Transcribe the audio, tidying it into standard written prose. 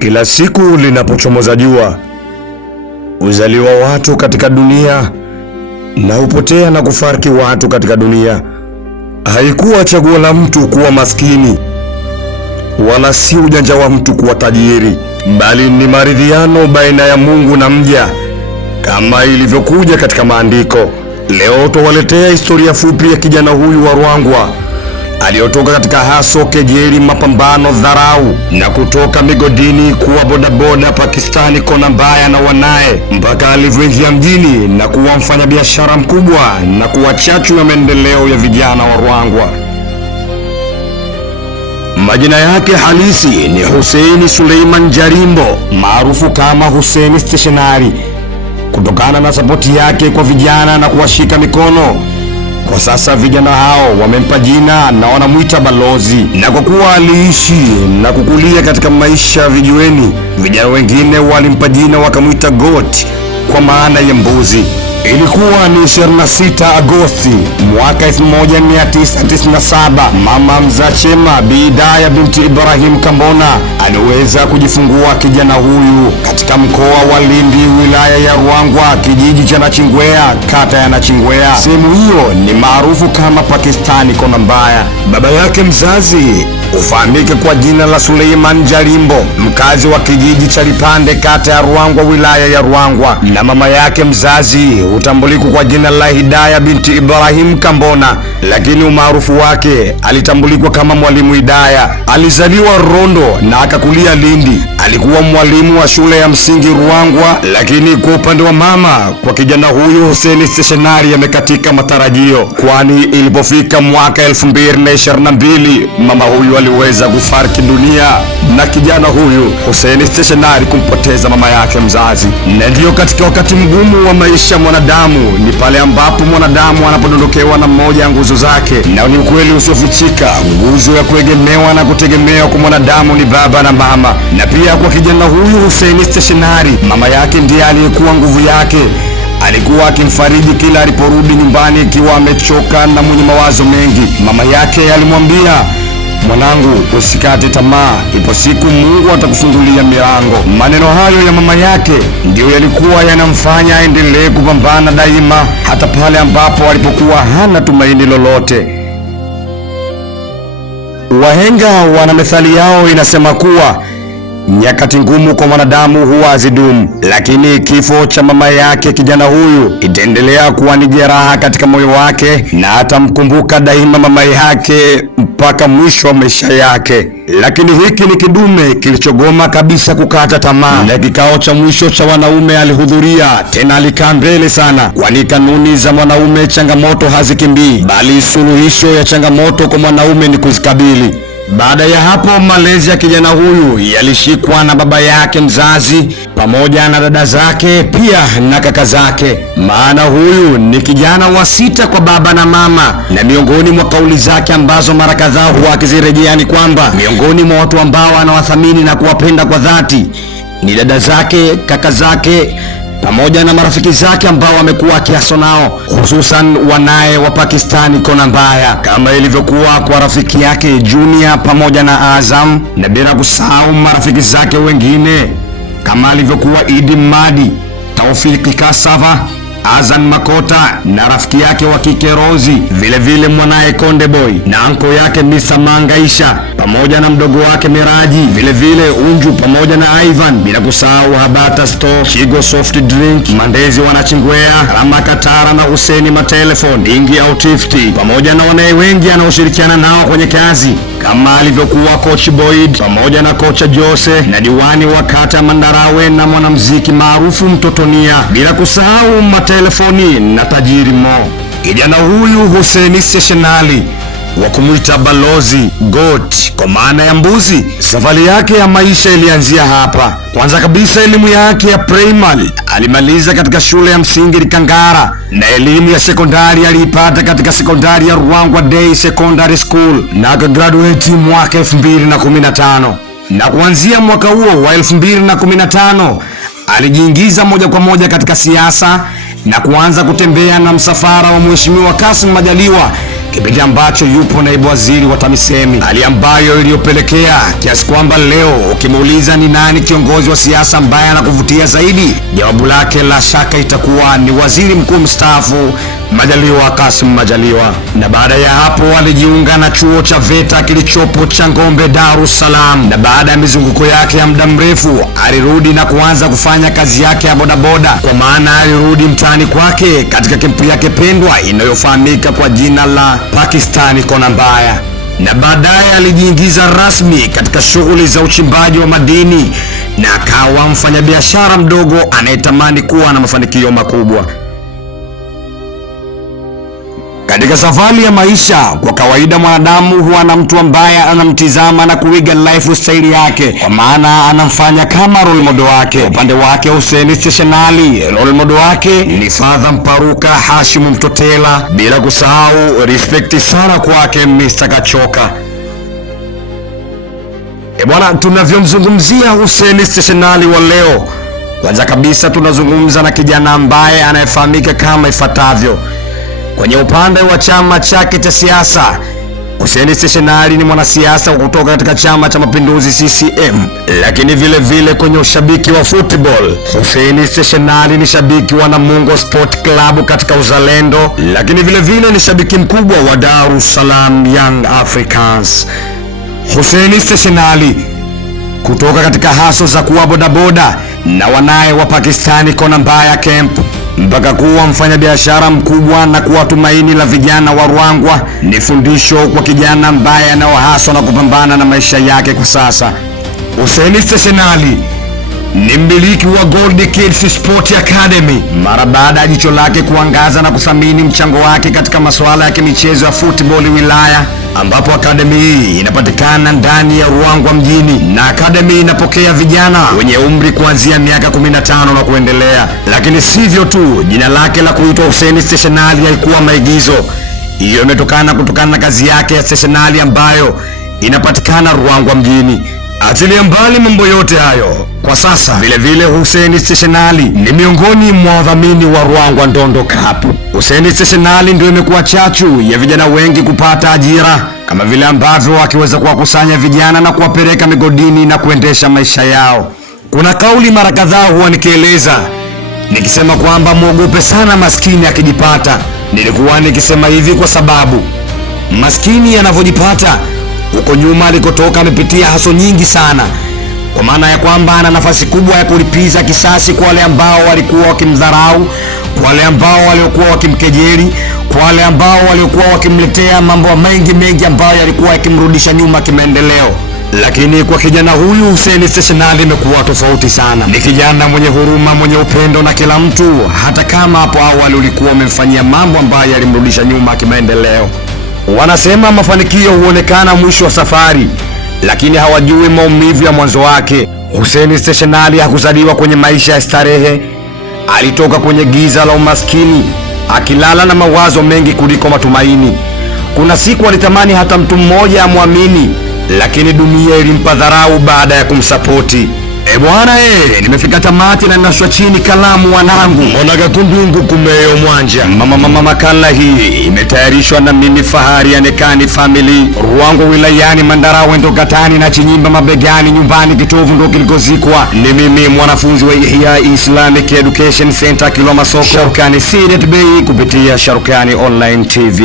Kila siku linapochomoza jua, huzaliwa watu katika dunia na hupotea na kufariki watu katika dunia. Haikuwa chaguo la mtu kuwa maskini, wala si ujanja wa mtu kuwa tajiri, bali ni maridhiano baina ya Mungu na mja, kama ilivyokuja katika maandiko. Leo tuwaletea historia fupi ya kijana huyu wa Ruangwa aliyotoka katika haso, kejeli, mapambano, dharau na kutoka migodini kuwa bodaboda Pakistani kona mbaya na wanaye, mpaka alivyoingia mjini na kuwa mfanyabiashara mkubwa na kuwa chachu ya maendeleo ya vijana wa Ruangwa. Majina yake halisi ni Hussein Suleiman Jarimbo, maarufu kama Hussein Stationary, kutokana na sapoti yake kwa vijana na kuwashika mikono. Kwa sasa vijana hao wamempa jina na wanamuita balozi, na kwa kuwa aliishi na kukulia katika maisha vijiweni, vijana wengine walimpa jina wakamuita Goat, kwa maana ya mbuzi. Ilikuwa ni 26 Agosti mwaka 1997, mama Mzachema Bi Hidaya binti Ibrahim Kambona aliweza kujifungua kijana huyu katika mkoa wa Lindi, wilaya ya Ruangwa, kijiji cha Nachingwea, kata ya Nachingwea. Sehemu hiyo ni maarufu kama Pakistani kona mbaya. Baba yake mzazi ufahamike kwa jina la Suleiman Jarimbo, mkazi wa kijiji cha Lipande, kata ya Ruangwa, wilaya ya Ruangwa, na mama yake mzazi hutambulika kwa jina la Hidaya binti Ibrahim Kambona, lakini umaarufu wake alitambulika kama Mwalimu Hidaya. Alizaliwa Rondo na akakulia Lindi. Alikuwa mwalimu wa shule ya msingi Ruangwa, lakini kwa upande wa mama, kwa kijana huyu Hussein Stationary amekatika matarajio, kwani ilipofika mwaka 2022 mama huyu aliweza kufariki dunia na kijana huyu Hussein Stationary kumpoteza mama yake mzazi. Na ndiyo katika wakati mgumu wa maisha mwanadamu, ni pale ambapo mwanadamu anapodondokewa na mmoja ya nguzo zake, na ni ukweli usiofichika, nguzo ya kuegemewa na kutegemewa kwa mwanadamu ni baba na mama. Na pia kwa kijana huyu Hussein Stationary, mama yake ndiye aliyekuwa nguvu yake. Alikuwa akimfariji kila aliporudi nyumbani ikiwa amechoka na mwenye mawazo mengi. Mama yake alimwambia, "Mwanangu, usikate tamaa, ipo siku Mungu atakufungulia milango." Maneno hayo ya mama yake ndiyo yalikuwa yanamfanya aendelee kupambana daima, hata pale ambapo alipokuwa hana tumaini lolote. Wahenga wana methali yao inasema kuwa nyakati ngumu kwa mwanadamu huwa hazidumu, lakini kifo cha mama yake kijana huyu itaendelea kuwa ni jeraha katika moyo wake, na atamkumbuka daima mama yake mpaka mwisho wa maisha yake. Lakini hiki ni kidume kilichogoma kabisa kukata tamaa, na kikao cha mwisho cha wanaume alihudhuria, tena alikaa mbele sana, kwani kanuni za mwanaume changamoto hazikimbii, bali suluhisho ya changamoto kwa mwanaume ni kuzikabili. Baada ya hapo, malezi ya kijana huyu yalishikwa na baba yake mzazi pamoja na dada zake, pia na kaka zake, maana huyu ni kijana wa 6 kwa baba na mama. Na miongoni mwa kauli zake ambazo mara kadhaa huwa akizirejea ni kwamba miongoni mwa watu ambao anawathamini na kuwapenda kwa dhati ni dada zake, kaka zake pamoja na marafiki zake ambao amekuwa akiaso nao, hususan wanaye wa Pakistani kona mbaya, kama ilivyokuwa kwa rafiki yake Junior pamoja na Azam, na bila kusahau marafiki zake wengine kama alivyokuwa Idi Madi, Taufiki Kasava, Azan Makota na rafiki yake wa kike Rozi, vile vile mwanaye Konde Boy na anko yake Mr. Mangaisha pamoja na mdogo wake Miraji, vile vile Unju pamoja na Ivan, bila kusahau Habata Store, Chigo Soft Drink, Mandezi Wanachingwea, Rama Katara na Hussein Matelefon, Ingi au Tifti, pamoja na wanae wengi anaoshirikiana nao kwenye kazi kama alivyokuwa Coach Boyd pamoja na Kocha Jose na diwani wa kata Mandarawe na mwanamuziki maarufu Mtotonia, bila kusahau Matelefoni na tajiri Mo. Kijana huyu Hussein Stationary wa kumuita balozi Goat kwa maana ya mbuzi, safari yake ya maisha ilianzia hapa. Kwanza kabisa, elimu yake ya primary alimaliza katika shule ya msingi Likangara, na elimu ya sekondari aliipata katika sekondari ya Ruangwa Day Secondary School, na akagraduate mwaka 2015. Na kuanzia mwaka huo wa 2015 alijiingiza moja kwa moja katika siasa na kuanza kutembea na msafara wa Mheshimiwa Kassim Majaliwa kipindi ambacho yupo naibu waziri wa TAMISEMI, hali ambayo iliyopelekea kiasi kwamba leo ukimuuliza ni nani kiongozi wa siasa ambaye anakuvutia zaidi, jawabu lake la shaka itakuwa ni waziri mkuu mstaafu Majaliwa Kassim Majaliwa. Na baada ya hapo alijiunga na chuo cha VETA kilichopo Changombe, Dar es Salaam, na baada ya mizunguko yake ya muda mrefu alirudi na kuanza kufanya kazi yake ya bodaboda, kwa maana alirudi mtaani kwake katika kempu yake pendwa inayofahamika kwa jina la Pakistani Kona Mbaya, na baadaye alijiingiza rasmi katika shughuli za uchimbaji wa madini na akawa mfanyabiashara mdogo anayetamani kuwa na mafanikio makubwa. Katika safari ya maisha, kwa kawaida mwanadamu huwa na mtu ambaye anamtizama na kuiga lifestyle yake, kwa maana anamfanya kama role model wake. Upande wake Hussein Stationali, role model wake ni Father Mparuka Hashim Mtotela, bila kusahau respect sana kwake Mr. Kachoka. Bwana, tunavyomzungumzia Hussein Stationali wa leo, kwanza kabisa tunazungumza na kijana ambaye anayefahamika kama ifuatavyo. Kwenye upande wa chama chake cha siasa, Hussein Stationali ni mwanasiasa kutoka katika Chama cha Mapinduzi CCM, lakini vile kwenye ushabiki wa football, Hussein Stationali ni shabiki wa Namungo Sport Club katika uzalendo, lakini vile ni shabiki mkubwa wa Dar es Salaam Young Africans. Hussein Stationali kutoka katika haso za kuwa bodaboda na wanaye wa Pakistani Kona Mbaya Camp mpaka kuwa mfanyabiashara mkubwa na kuwa tumaini la vijana wa Ruangwa, ni fundisho kwa kijana ambaye anaohaswa na kupambana na maisha yake kwa sasa. Hussein Stationali ni mmiliki wa Gold Kids Sport Academy mara baada ya jicho lake kuangaza na kuthamini mchango wake katika masuala ya kimichezo ya football wilaya, ambapo akademi hii inapatikana ndani ya Ruangwa mjini, na akademi inapokea vijana wenye umri kuanzia miaka 15 na kuendelea. Lakini sivyo tu, jina lake la kuitwa Hussein Stationali haikuwa maigizo. Hiyo imetokana na kazi yake ya Stationali ambayo inapatikana Ruangwa mjini. Achilia mbali mambo yote hayo, kwa sasa vile Hussein Stationali ni miongoni mwa wadhamini wa Ruangwa Ndondo Cup. Hussein Stationali ndio imekuwa chachu ya vijana wengi kupata ajira, kama vile ambavyo akiweza kuwakusanya vijana na kuwapeleka migodini na kuendesha maisha yao. Kuna kauli mara kadhaa huwa nikieleza nikisema kwamba muogope sana maskini akijipata. Nilikuwa nikisema hivi kwa sababu maskini anavyojipata, huko nyuma alikotoka amepitia haso nyingi sana, kwa maana ya kwamba ana nafasi kubwa ya kulipiza kisasi kwa wale ambao walikuwa wakimdharau, kwa wale ambao waliokuwa wakimkejeli, kwa wale ambao waliokuwa wakimletea mambo mengi ambayo yalikuwa yakimrudisha nyuma kimaendeleo. Lakini kwa kijana huyu Hussein Stationali imekuwa tofauti sana. Ni kijana mwenye huruma, mwenye upendo na kila mtu, hata kama hapo awali ulikuwa umemfanyia mambo ambayo yalimrudisha nyuma kimaendeleo. Wanasema mafanikio huonekana mwisho wa safari, lakini hawajui maumivu ya mwanzo wake. Hussein Stationali hakuzaliwa kwenye maisha ya starehe. Alitoka kwenye giza la umaskini, akilala na mawazo mengi kuliko matumaini. Kuna siku alitamani hata mtu mmoja amwamini, lakini dunia ilimpa dharau baada ya kumsapoti. Bwana nimefika tamati na ninashwa chini kalamu wanangu. Mbona kakundungu kumeyo mwanja. Makala hii imetayarishwa na mimi Fahari ya Nekani Family, Ruangwa wilayani Mandarawe ndo Katani na Chinyimba mabegani, nyumbani kitovu ndo kilikozikwa. Ni mimi mwanafunzi wa Ihya Islamic Education Center Kilwa Masoko, Sharukani Sidet Bay kupitia Sharukani Online TV.